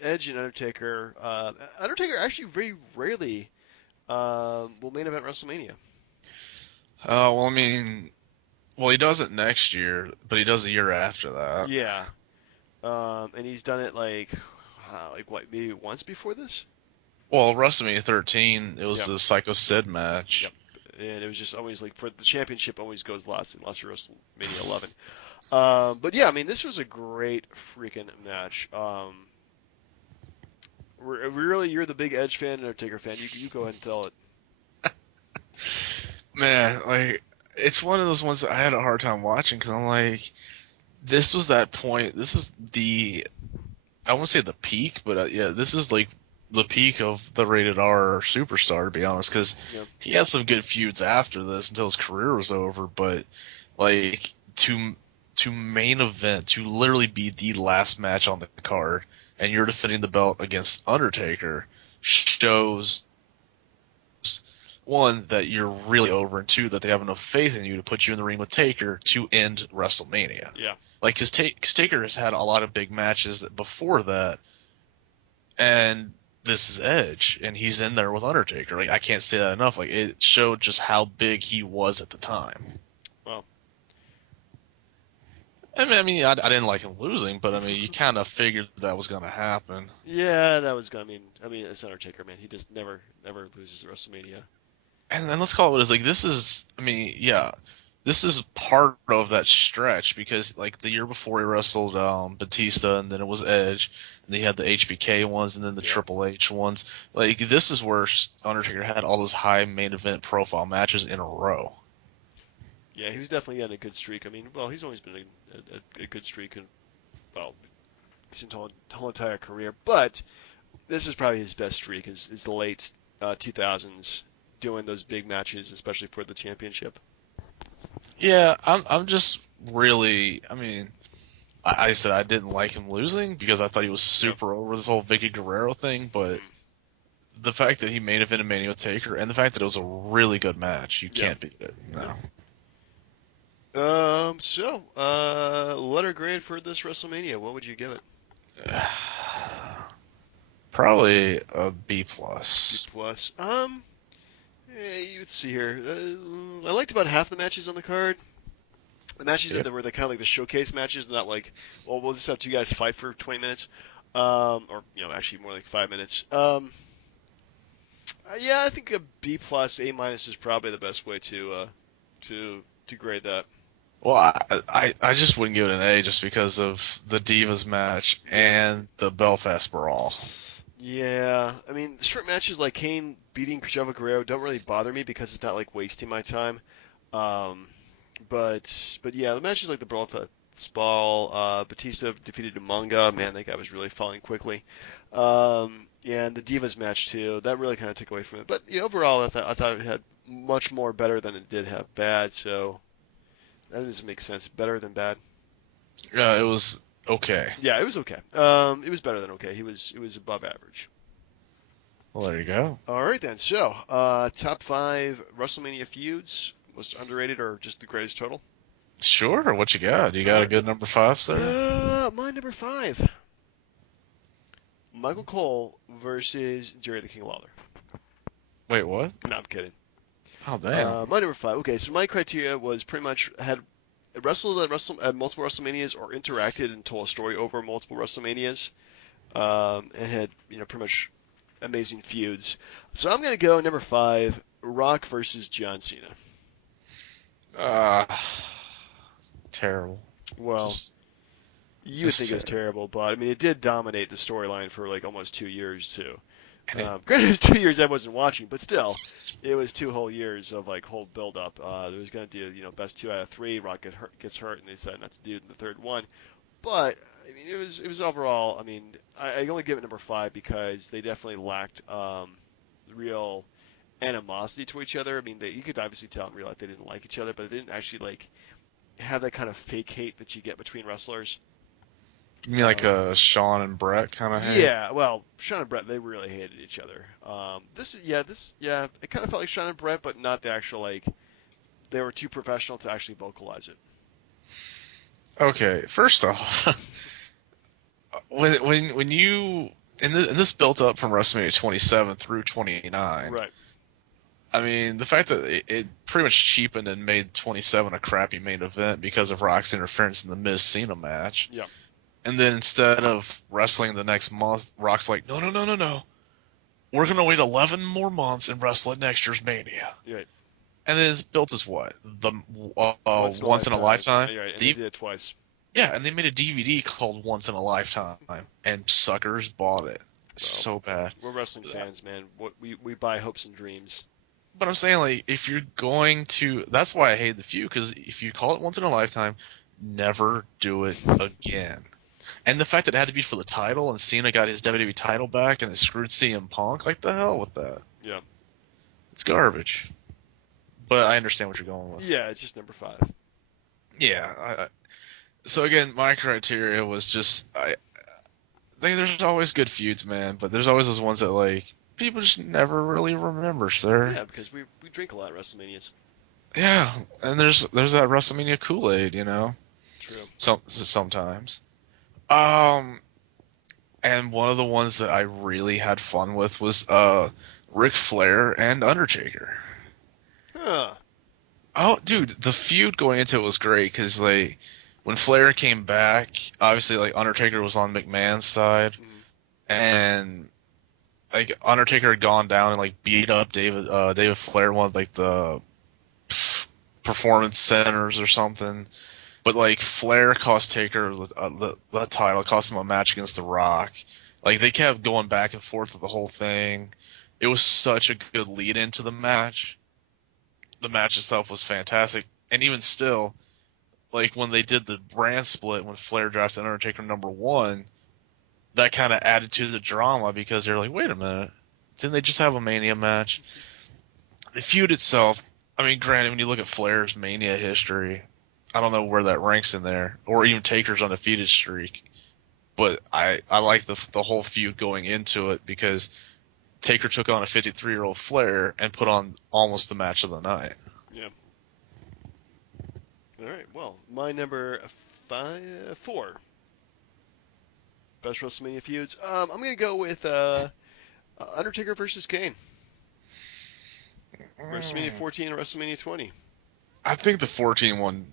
Edge and Undertaker. Undertaker actually very rarely will main event WrestleMania. Well, I mean, he does it next year, but he does a year after that. Yeah, and he's done it like what, maybe once before this? Well, WrestleMania 13, it was Yep. the Psycho Sid match. Yep. And it was just always like for the championship always goes last unless you're WrestleMania 11. But yeah, I mean this was a great freaking match. Really, you're the big Edge fan and Undertaker fan. You go ahead and tell it. Man, like, it's one of those ones that I had a hard time watching because I'm like, this was that point. This is I won't say the peak, but yeah, this is like the peak of the rated R superstar, to be honest, because Yeah, he had some good feuds after this until his career was over. But like to main event, to literally be the last match on the card, and you're defending the belt against Undertaker, shows one that you're really over, and two that they have enough faith in you to put you in the ring with Taker to end WrestleMania. yeah, Like, because Taker has had a lot of big matches before that, and this is Edge, and he's in there with Undertaker. Like, I can't say that enough. Like, it showed just how big he was at the time. well, I didn't like him losing, but I mean, you kind of figured that was going to happen. yeah, that was gonna. I mean, it's Undertaker, man. He just never loses at WrestleMania. And let's call it what it is. Like, this is, I mean, yeah, this is part of that stretch because, like, the year before he wrestled Batista, and then it was Edge, and then he had the HBK ones, and then the Yeah, Triple H ones. Like, this is where Undertaker had all those high main event profile matches in a row. yeah, he was definitely on a good streak. I mean, well, he's always been a good streak, and well, his whole entire career. But this is probably his best streak. Is the late 2000s doing those big matches, especially for the championship. Yeah, I'm just really, I mean, I said I didn't like him losing because I thought he was Yeah. super over this whole Vicky Guerrero thing, but Mm. the fact that he main evented Mania with Taker and the fact that it was a really good match, you Yeah. can't beat it. No. Letter grade for this WrestleMania. What would you give it? Probably a B B plus. plus. Let's see here. I liked about half the matches on the card. The matches Yep. that were the kind of like the showcase matches, not like, well, we'll just have two guys fight for 20 minutes, or actually more like 5 minutes. Yeah, I think a B plus, A minus is probably the best way to grade that. Well, I just wouldn't give it an A just because of the Divas match Yeah. and the Belfast Brawl. Yeah, I mean, short matches like Kane beating Chavo Guerrero don't really bother me because it's not like wasting my time. Um, but yeah, the matches like the Brawl for Spall, Batista defeated Umaga. Man, that guy was really falling quickly. Yeah, and the Divas match too. That really kind of took away from it. But overall, I thought it had much more better than it did have bad. So that doesn't make sense. Better than bad. Yeah, it was okay. Yeah, it was okay. It was better than okay. It was above average. Well, there you go. All right then. So, top five WrestleMania feuds, most underrated or just the greatest total? Sure, what you got? You All got a right. good number five there? My number five, Michael Cole versus Jerry the King Lawler. Wait, what? No, I'm kidding. Oh, damn. My number five. Okay, so my criteria was pretty much had wrestled at multiple WrestleManias or interacted and told a story over multiple WrestleManias, and had pretty much amazing feuds. So I'm gonna go number five, Rock versus John Cena. Ah, terrible. Well, Just, you would just think it was terrible. terrible, but I mean, it did dominate the storyline for like almost 2 years too. And it, Granted, it was 2 years I wasn't watching, but still, it was 2 whole years of like whole build up. They was gonna do best two out of three. Rock gets hurt, and they decided not to do it in the third one. But I mean, it was overall. I mean, I only give it number five because they definitely lacked real animosity to each other. I mean, you could obviously tell in real life they didn't like each other, but they didn't actually like have that kind of fake hate that you get between wrestlers. you mean like Um, a Sean and Brett kind of hate? Yeah, well, Sean and Brett, they really hated each other. It kind of felt like Sean and Brett, but not the actual like. They were too professional to actually vocalize it. Okay, first off, when you and this built up from WrestleMania 27 through 29. Right. I mean, the fact that it pretty much cheapened and made 27 a crappy main event because of Rock's interference in the Miz Cena match. Yeah. And then instead of wrestling the next month, Rock's like, no, no, no, no, no. We're going to wait 11 more months and wrestle at next year's Mania. You're right. And then it's built as what? The Once in a Once in a lifetime. Lifetime? You're right. And they did it twice. Yeah, and they made a DVD called Once in a Lifetime, and suckers bought it. Well, So bad. we're wrestling fans, man. What we buy hopes and dreams. But I'm saying, like, if you're going to, that's why I hate the feud, because if you call it Once in a Lifetime, never do it again. And the fact that it had to be for the title, and Cena got his WWE title back, and it screwed CM Punk, like the hell with that. Yeah. It's garbage. But I understand what you're going with. Yeah, it's just number 5. Yeah. So again, my criteria was just there's always good feuds, man, but there's always those ones that like people just never really remember, sir. Yeah, because we drink a lot at WrestleManias. Yeah, and there's that WrestleMania Kool-Aid, you know, True. sometimes. Um, and one of the ones that I really had fun with was Ric Flair and Undertaker. Huh. Oh, dude, the feud going into it was great because like when Flair came back, obviously like Undertaker was on McMahon's side, Mm. and like Undertaker had gone down and like beat up David Flair, one of like the performance centers or something. But like Flair cost Taker the title, cost him a match against The Rock. Like they kept going back and forth with the whole thing. It was such a good lead into the match. The match itself was fantastic, and even still, like when they did the brand split when Flair drafted Undertaker #1, that kind of added to the drama because they're like, wait a minute, didn't they just have a Mania match? The feud itself, I mean, granted, when you look at Flair's Mania history, I don't know where that ranks in there, or even Taker's undefeated streak. But I like the whole feud going into it because Taker took on a 53-year-old Flair and put on almost the match of the night. Yeah. All right. Well, my number 4 best WrestleMania feuds. I'm gonna go with Undertaker versus Kane. WrestleMania Mm. 14 and WrestleMania 20. I think the 14 one,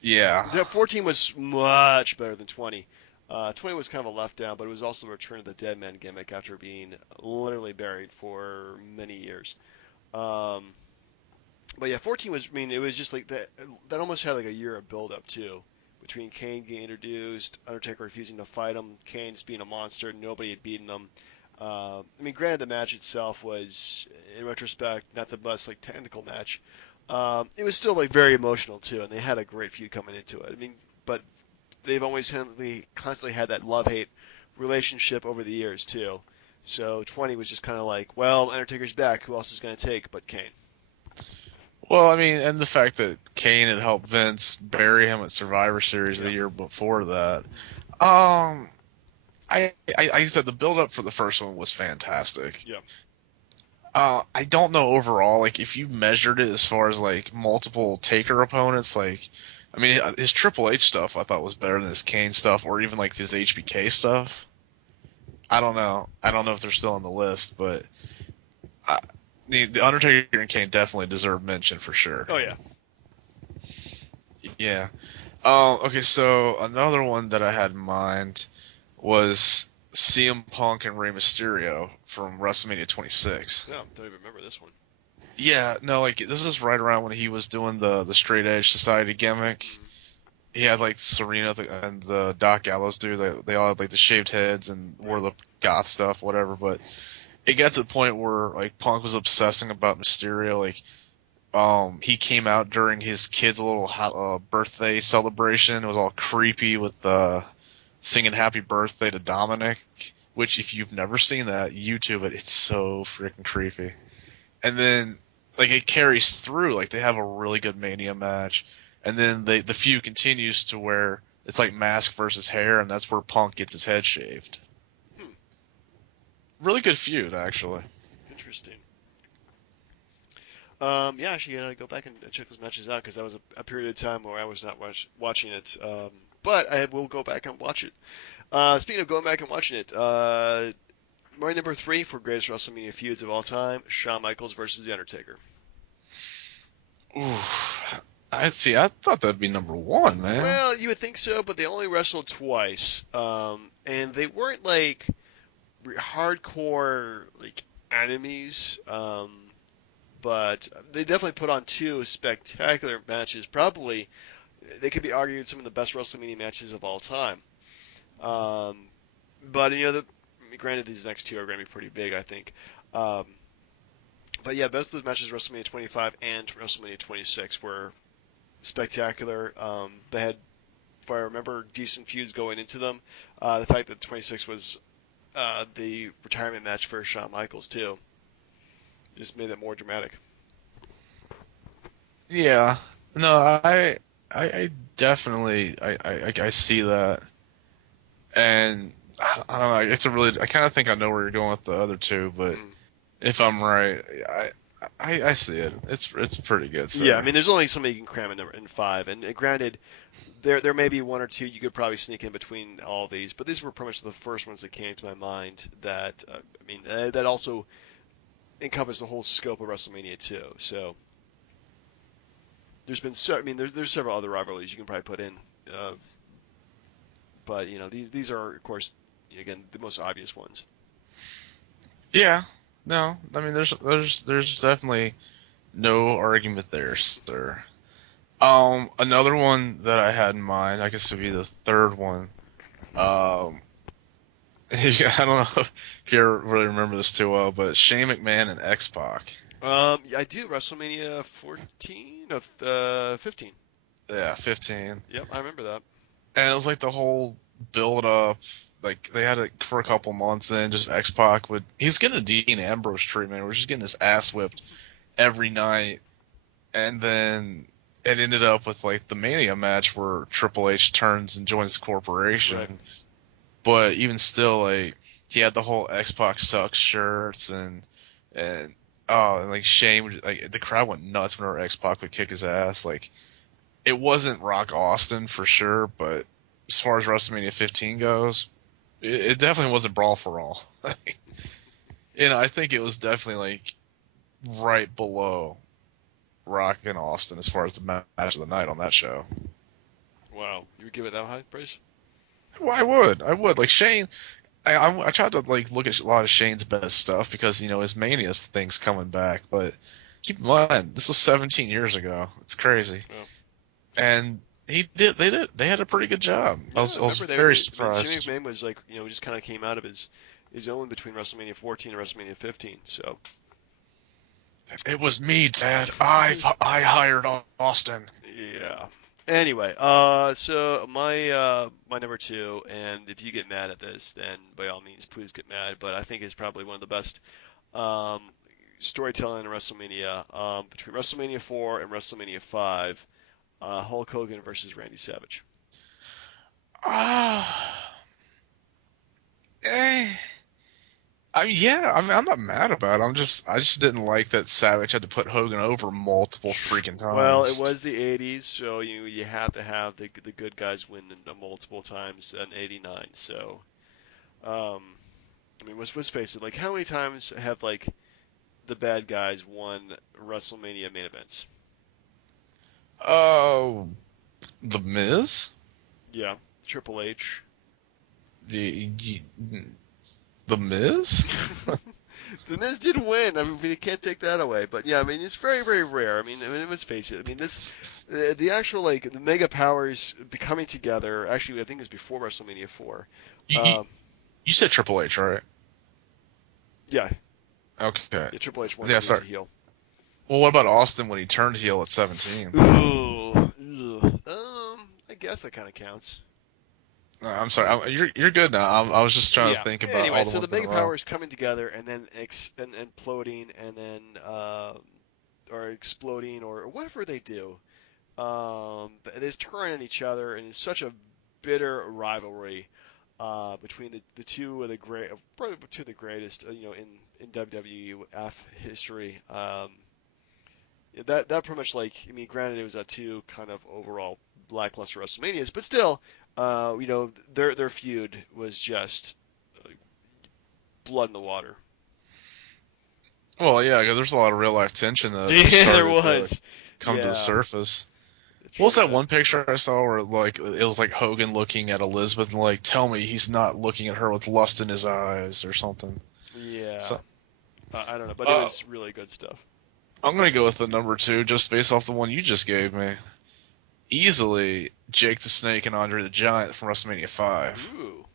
yeah. The 14 was much better than 20. 20 was kind of a letdown, but it was also a return of the Dead Man gimmick after being literally buried for many years. Um, but yeah, 14 was. I mean, it was just like that. That almost had like a year of build up too, between Kane getting introduced, Undertaker refusing to fight him, Kane just being a monster, nobody had beaten him. I mean, granted, the match itself was, in retrospect, not the best like technical match. It was still like very emotional too, and they had a great feud coming into it. I mean, but they've always constantly had that love-hate relationship over the years too. So 20 was just kind of like, well, Undertaker's back. Who else is going to take but Kane? Well, I mean, and the fact that Kane had helped Vince bury him at Survivor Series Yeah. the year before that. Um, I said the build up for the first one was fantastic. Yeah. I don't know overall, like if you measured it as far as like multiple Taker opponents, like I mean his Triple H stuff I thought was better than his Kane stuff or even like his HBK stuff. I don't know. I don't know if they're still on the list, but I, the Undertaker and Kane definitely deserve mention for sure. Oh yeah. Yeah. Okay, so another one that I had in mind was CM Punk and Rey Mysterio from WrestleMania 26. Yeah. Don't even remember this one. Yeah, no, like this is right around when he was doing the Straight Edge Society gimmick. Mm. He had like Serena and the Doc Gallows dude. They all had like the shaved heads and wore Right. the goth stuff, whatever. But it got to the point where like Punk was obsessing about Mysterio. Like, he came out during his kid's little birthday celebration. It was all creepy with singing "Happy Birthday" to Dominic. Which, if you've never seen that, YouTube it. It's so freaking creepy. And then like it carries through. Like they have a really good Mania match, and then the feud continues to where it's like mask versus hair, and that's where Punk gets his head shaved. Hmm. Really good feud, actually. Interesting. Yeah, actually, go back and check those matches out because that was a period of time where I was not watching it. But I will go back and watch it. Speaking of going back and watching it, my number 3 for greatest WrestleMania feuds of all time: Shawn Michaels versus The Undertaker. Ooh, I see. I thought that'd be #1, man. Well, you would think so, but they only wrestled twice, and they weren't like hardcore like enemies. But they definitely put on 2 spectacular matches. Probably they could be argued some of the best WrestleMania matches of all time. Um, but granted, these next 2 are going to be pretty big, I think. Um, but yeah, both of those matches, WrestleMania 25 and WrestleMania 26, were spectacular. They had, if I remember, decent feuds going into them. The fact that 26 was the retirement match for Shawn Michaels too just made it more dramatic. Yeah. No, I definitely I see that, and I don't know. It's a really I kind of think I know where you're going with the other two, but Mm. if I'm right, I see it. It's pretty good, Yeah, I sir. mean, there's only so many you can cram in five, and granted, there may be one or two you could probably sneak in between all these, but these were pretty much the first ones that came to my mind. That I mean, that also encompass the whole scope of WrestleMania too. So I mean, there's several other rivalries you can probably put in, uh, but these are of course again the most obvious ones. Yeah. No, I mean there's definitely no argument there, sir. Another one that I had in mind, I guess would be the third one. Um, I don't know if you ever really remember this too well, but Shane McMahon and X-Pac. Yeah, I do WrestleMania 14 of 15. Yeah, 15. Yep, I remember that. And it was like the whole build up, like they had it for a couple months, then just X-Pac he was getting the Dean Ambrose treatment, we're just getting his ass whipped every night, and then it ended up with like the Mania match where Triple H turns and joins the Right. corporation. But even still, like he had the whole Xbox sucks shirts and and like Shane would like the crowd went nuts whenever X-Pac would kick his ass. Like it wasn't Rock Austin for sure, but as far as WrestleMania 15 goes, it definitely wasn't Brawl for All. I think it was definitely like right below Rock and Austin as far as the match of the night on that show. Wow, you would give it that high praise? Well, I would like Shane. I tried to like look at a lot of Shane's best stuff because his Mania thing's coming back, but keep in mind this was 17 years ago. It's crazy, Oh. and they had a pretty good job. Yeah, I I was remember very I mean, Jimmy surprised. McMahon was like, just kind of came out of his own between WrestleMania 14 and WrestleMania 15. So, It was me, Dad. I hired Austin. yeah. Anyway, so my number two, and if you get mad at this, then by all means, please get mad. But I think it's probably one of the best um, storytelling in WrestleMania between WrestleMania 4 and WrestleMania 5. Hulk Hogan versus Randy Savage. Ah, eh. I mean, yeah. I mean, I'm not mad about it. I just didn't like that Savage had to put Hogan over multiple freaking Well, it times. was the '80s, so you have to have the good guys win multiple times in '89. So, um, I mean, let's face it. Like, how many times have like the bad guys won WrestleMania main events? Oh, the Miz. Yeah, Triple H. The the Miz. The Miz did win. I mean, we can't take that away. But yeah, I mean, it's very, very rare. I mean, let's face it. I mean, the actual like the mega powers coming together. Actually, I think it was before WrestleMania 4. You, you, Um, you said Triple H, right? yeah, Okay. yeah, Triple H won Yeah, because he was sorry. a heel. Well, what about Austin when he turned heel at 17? Ooh, I guess that kind of counts. I'm sorry. You're good now. I was just trying to Yeah. think about Anyway, all the so the ones in a mega row. powers coming together and then and imploding and then or exploding or whatever they do. But they just turn on each other, and it's such a bitter rivalry between the two of the great, probably two of the greatest, in WWF history. That pretty much like, I mean, granted it was two kind of overall lackluster WrestleManias, but still, their feud was just blood in the water. Well, yeah, 'cause there's a lot of real life tension that Yeah, there started to was. come to the Yeah, surface. What was true that that. one picture I saw where like it was like Hogan looking at Elizabeth and like, tell me he's not looking at her with lust in his eyes or something. Yeah, So, I don't know, but it uh, was really good stuff. I'm gonna go with the number two just based off the one you just gave me. Easily Jake the Snake and Andre the Giant from WrestleMania 5. Ooh,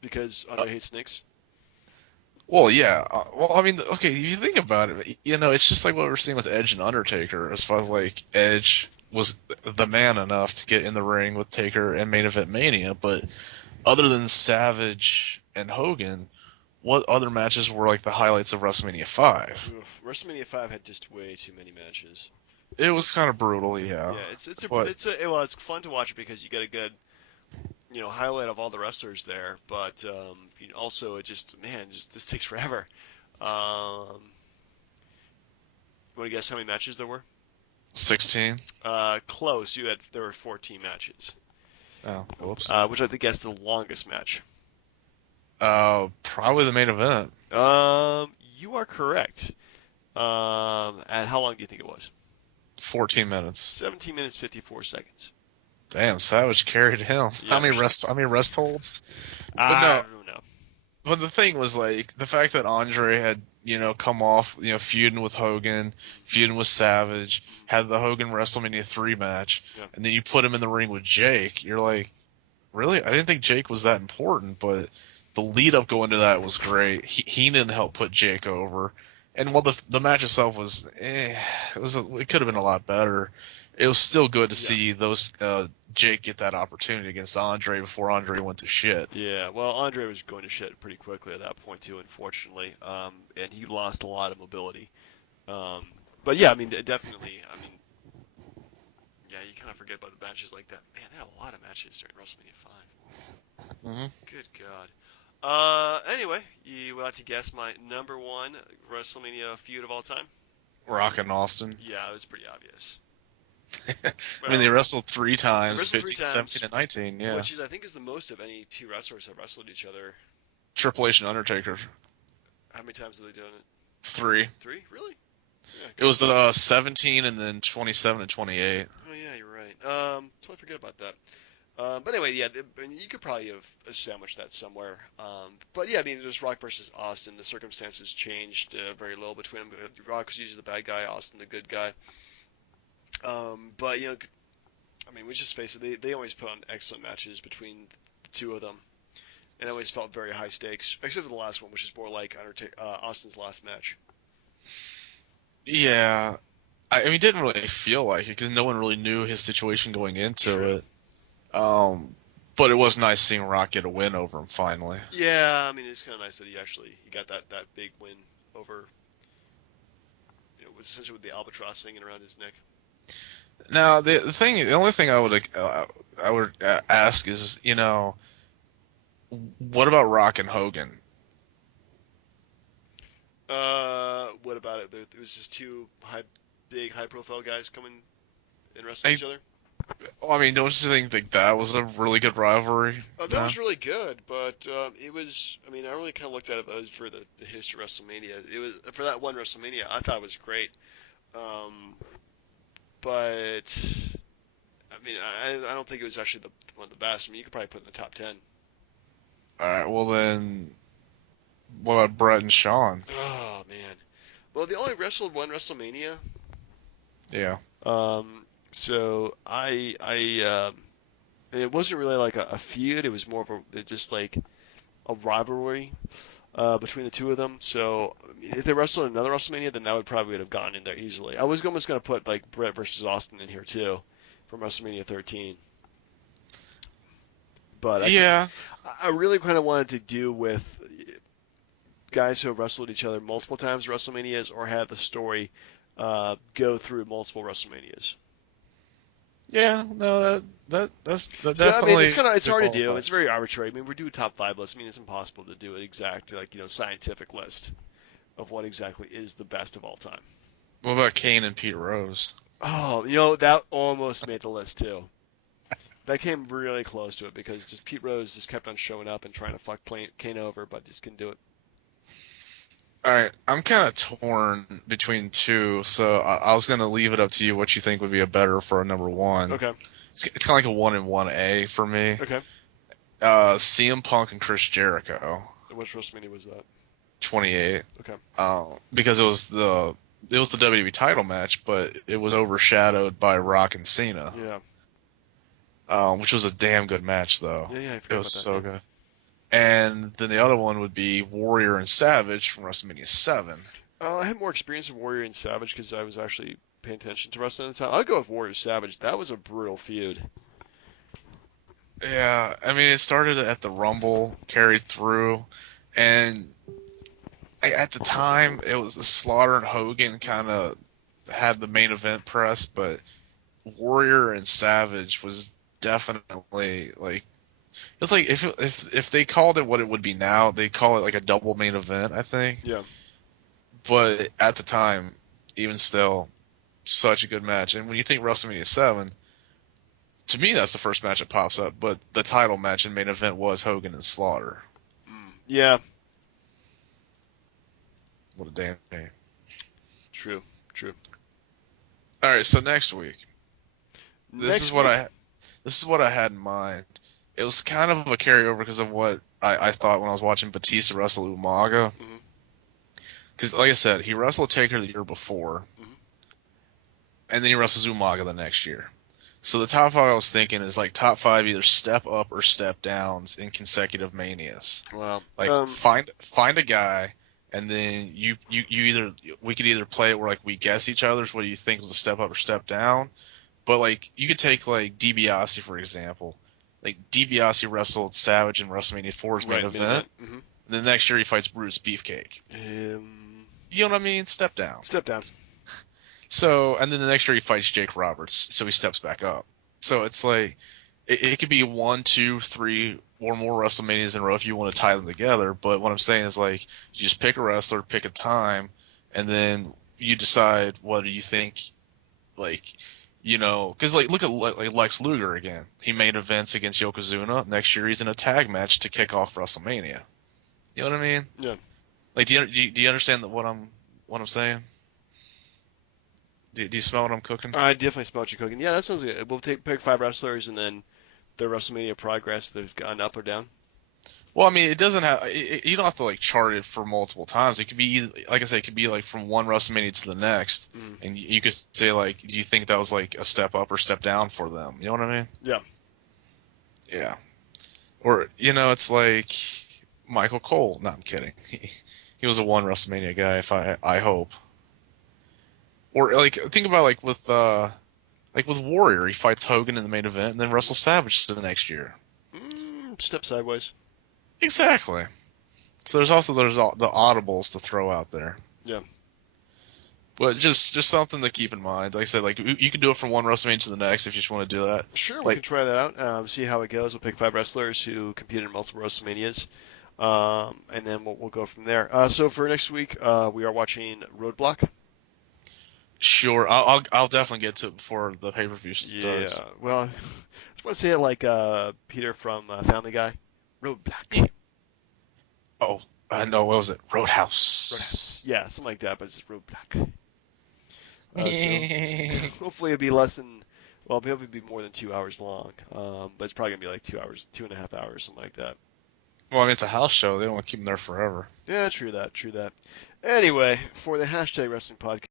because Andre hates snakes. Well, yeah. Well, I mean, okay, if you think about it, it's just like what we're seeing with Edge and Undertaker, as far as like Edge was the man enough to get in the ring with Taker and main event Mania, but other than Savage and Hogan, what other matches were like the highlights of WrestleMania 5? Oof, WrestleMania 5 had just way too many matches. It was kind of brutal, yeah. Yeah, But it's fun to watch because you get a good highlight of all the wrestlers there, but also it just man, just this takes forever. Um, you want to guess how many matches there were? 16? Close. There were 14 matches, Oh, whoops. which I think is the longest match. Probably the main event. You are correct. And how long do you think it was? 14 minutes. 17 minutes 54 seconds. Damn, Savage carried him. Yeah. How many rest holds? But I no, don't know. but the thing was like the fact that Andre had, come off, feuding with Hogan, feuding with Savage, had the Hogan WrestleMania 3 match, Yeah. and then you put him in the ring with Jake. You're like, really? I didn't think Jake was that important, but the lead up going to that was great. Heenan helped put Jake over, and while the match itself was, it could have been a lot better. It was still good to Yeah. see those Jake get that opportunity against Andre before Andre went to shit. Yeah, well, Andre was going to shit pretty quickly at that point too, unfortunately, and he lost a lot of mobility. Um, but yeah, I mean, definitely. I mean, yeah, you kind of forget about the matches like that. Man, they had a lot of matches during WrestleMania 5. Hmm. Good God. Anyway, you would like to guess my number one WrestleMania feud of all time? Rock and Austin. Yeah, it was pretty obvious. I mean, they Well, wrestled three they times, wrestled three 15, times, 17, and 19. Yeah, which is I think is the most of any two wrestlers have wrestled each other. Triple H and Undertaker. How many times have they done it? Three. Three? Really? Yeah, It was the 17 and then 27 and 28. oh yeah, you're right. Totally forget about that. But anyway, yeah, I mean, you could probably have established that somewhere. But yeah, I mean, it was Rock versus Austin. The circumstances changed very little between them. Rock was usually the bad guy, Austin the good guy. But I mean, we just face it. They always put on excellent matches between the two of them, and it always felt very high stakes, except for the last one, which is more like Austin's last match. Yeah, I mean, it didn't really feel like it because no one really knew his situation going into True. it. But it was nice seeing Rock get a win over him finally. Yeah, I mean, it's kind of nice that he got that big win over, essentially with the albatross hanging around his neck. Now, the only thing I would ask is, what about Rock and Hogan? What about it? There was just two big high-profile guys coming and wrestling I, each other. I mean, don't you think that was a really good rivalry? That No? was really good, but it was. I mean, I really kind of looked at it as for the history of WrestleMania. It was for that one WrestleMania. I thought it was great, but I mean, I don't think it was actually one of the best. I mean, you could probably put it in the top 10. All right, well then, what about Brett and Shawn? Oh man. Well, they only wrestled one WrestleMania. Yeah. So it wasn't really like a feud. It was more of just like a rivalry between the two of them. So I mean, if they wrestled another WrestleMania, then that would probably have gone in there easily. I was almost gonna put like Brett versus Austin in here too, from WrestleMania 13. But Yeah. I really kind of wanted to do with guys who have wrestled each other multiple times at WrestleManias or have the story go through multiple WrestleManias. Yeah. No, that So I mean, definitely it's hard to do. qualifies. It's very arbitrary. I mean, we're doing top five lists. I mean, it's impossible to do an exact scientific list of what exactly is the best of all time. What about Kane and Pete Rose? Oh, that almost made the list too. That came really close to it because just Pete Rose just kept on showing up and trying to fuck Kane over, but just couldn't do it. All right, I'm kind of torn between two, so I was gonna leave it up to you what you think would be a better for a number one. Okay. It's kind of like a 1 and 1A for me. Okay. CM Punk and Chris Jericho, Which WrestleMania was that? 28. Okay. Because it was the WWE title match, but it was overshadowed by Rock and Cena. Yeah. Which was a damn good match though. Yeah, I It forgot was about that. so Yeah. good. And then the other one would be Warrior and Savage from WrestleMania 7. I had more experience with Warrior and Savage because I was actually paying attention to wrestling at the time. I'll go with Warrior Savage. That was a brutal feud. Yeah, I mean, it started at the Rumble, carried through, and at the time, it was the Slaughter and Hogan kind of had the main event press, but Warrior and Savage was definitely like it's like if they called it what it would be now, they call it like a double main event, I think. Yeah. But at the time, even still, such a good match. And when you think WrestleMania 7, to me that's the first match that pops up. But the title match and main event was Hogan and Slaughter. Yeah. What a damn name. True. True. All right, so next week, this is Next what week. I this is what I had in mind. It was kind of a carryover because of what I thought when I was watching Batista wrestle Umaga. Hmm. Because, like I said, he wrestled Taker the year before, Hmm. and then he wrestles Umaga the next year. So the top five I was thinking is like top five either step up or step downs in consecutive manias. Wow. Like find a guy, and then you either we could either play it where like we guess each other's what do you think was a step up or step down. But like you could take like DiBiase for example. Like DiBiase wrestled Savage in WrestleMania 4's main Right. Main event. event. Hmm. And the next year he fights Brutus Beefcake. You know what I mean? Step down. Step down. So, and then the next year he fights Jake Roberts, so he steps back up. So it's like it could be one, two, three, or more WrestleManias in a row if you want to tie them together. But what I'm saying is like you just pick a wrestler, pick a time, and then you decide whether you think like because like look at like Lex Luger again. He made events against Yokozuna. Next year he's in a tag match to kick off WrestleMania. You know what I mean? Yeah. Like do you understand what I'm saying? Do you smell what I'm cooking? I definitely smell what you're cooking. Yeah, that sounds good. We'll pick five wrestlers and then the WrestleMania progress they've gone up or down. Well, I mean, it doesn't have. You don't have to like chart it for multiple times. It could be either, like I said, it could be like from one WrestleMania to the next, Mm. and you could say like, do you think that was like a step up or step down for them? You know what I mean? Yeah. Yeah. Or it's like Michael Cole. No, I'm kidding. He was a one WrestleMania guy. If I hope. Or like think about like with Warrior, he fights Hogan in the main event and then wrestles Savage the next year. Step sideways. Exactly. So there's the audibles to throw out there. Yeah. But just something to keep in mind. Like I said, like you can do it from one WrestleMania to the next if you just want to do that. Sure, we can Like try that out. See how it goes. We'll pick five wrestlers who competed in multiple WrestleManias, and then we'll go from there. So for next week, we are watching Roadblock. sure, I'll definitely get to it before the pay per view Yeah. starts. Well, I just want to say it like Peter from Family Guy. Roadblock. Yeah. Oh, I know. What was it? Roadhouse. Roadhouse. Yeah, something like that, but it's just Roadblock. So hopefully it'll be less than, well, maybe it'll be more than 2 hours long. But it's probably gonna be like 2 hours, 2.5 hours, something like that. Well, I mean, it's a house show. They don't want to keep them there forever. Yeah, true that, true that. Anyway, for the hashtag wrestling podcast.